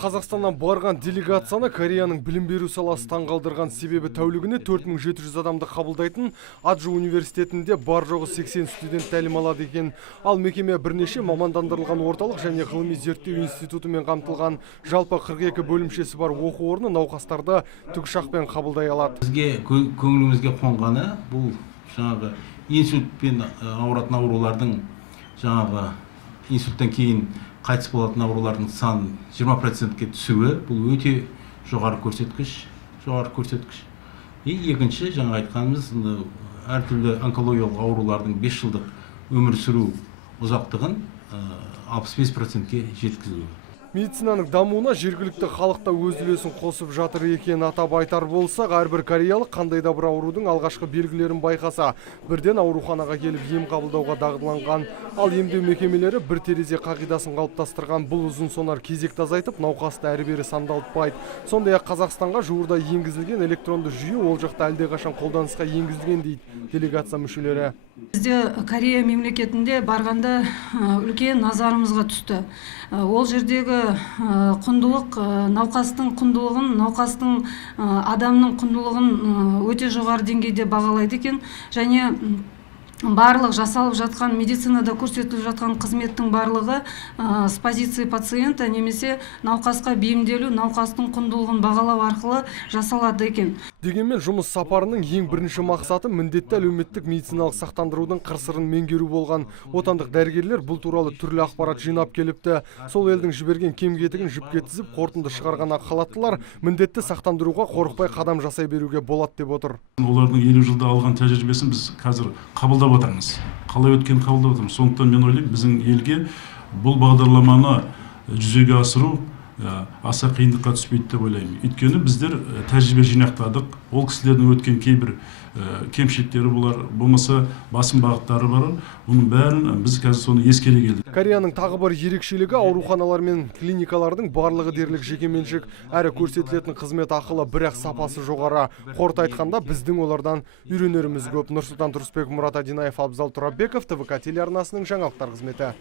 Қазақстаннан барған делегацияны Кореяның білім беру саласы таңғалдырған, себебі тәулігіне 4700 адамды қабылдайтын Аджу университетінде бар жоғы 80 студент тәлім алады екен. Ал мекеме бірнеше мамандандырылған орталық және ғылыми зерттеу институтымен қамтылған, жалпы 42 бөлімшесі бар оқу орны науқастарды тікұшақпен қабылдай алады. Бізге көңілімізге қонғаны бұл жаңағы инсультпен ауыратын аурулардың инсульттан кейін қайтыс болатын аурулардың саны 20%-ке түсуі, бұл өте жоғары көрсеткіш. Екінші, жаңа айтқанымыз, әртүрлі онкологиялық аурулардың 5 жылдық өмір сүру ұзақтығын 65%-ке жеткізу. Медицинаның дамуына жергілікті халықта өз үлесін қосып жатыр екен атап айтар болсақ, әрбір кореялық қандай да бір аурудың алғашқы белгілерін байқаса, бірден ауруханаға келіп ем қабылдауға дағдыланған. Ал емдеу мекемелері бір терезе қағидасын қалыптастырған. Бұл ұзын сонар кезекті азайтып, науқасты әрі-бері сандалтпайды. Сондай-ақ Қазақстанға жуырда енгізілген электронды жүйе ол жақта әлдеқашан қолданысқа енгізілген дейді делегация мүшелері. Бізде Корея мемлекетінде барғанда үлкен назарымызға түсті. Ол жердегі құндылық, науқастың құндылығын, науқастың адамның құндылығын өте жоғары деңгейде бағалайды екен. Және барлық жасалып жатқан медицинада көрсетіліп жатқан қызметтің барлығы с позиции пациента немесе науқасқа бейімделу, науқастың құндылығын бағалау арқылы жасалады екен. Дегенмен жұмыс сапарының ең бірінші мақсаты міндетті әлеуметтік медициналық сақтандырудың қыр-сырын меңгеру болған. Отандық дәрігерлер бұл туралы түрлі ақпарат жинап келіпті. Сол елдің жіберген кем-кетігін жіпке тізіп, қорытынды шығарған ақ халаттылар міндетті сақтандыруға қорықпай қадам жасай беруге болады деп отыр. Олардың 50 жылда алған тәжірибесін біз қазір қабылдап отырмыз. Қалай өткен қабылдап отырмыз. Сондықтан мен ойлаймын, біздің елге бұл бағдарламаны жүзеге асыру аса қиындыққа түспейді деп ойлаймын. Өйткені біздер тәжірибе жинақтадық. Ол кісілердің өткен кейбір кемшіліктері болмаса басым бағыттары бар. Оның бәрін біз қазір соны ескере келдік. Кореяның тағы бір ерекшелігі ауруханалар мен клиникалардың барлығы дерлік жекеменшік, әрі көрсетілетін қызмет ақылы, бірақ сапасы жоғары. Қорыта айтқанда біздің олардан үйренеріміз көп. Нұрсұлтан Тұрысбек, Мұрат Адинаев, Абзал Тұрабеков, ТВК телеарнасының жаңалықтар қызметі.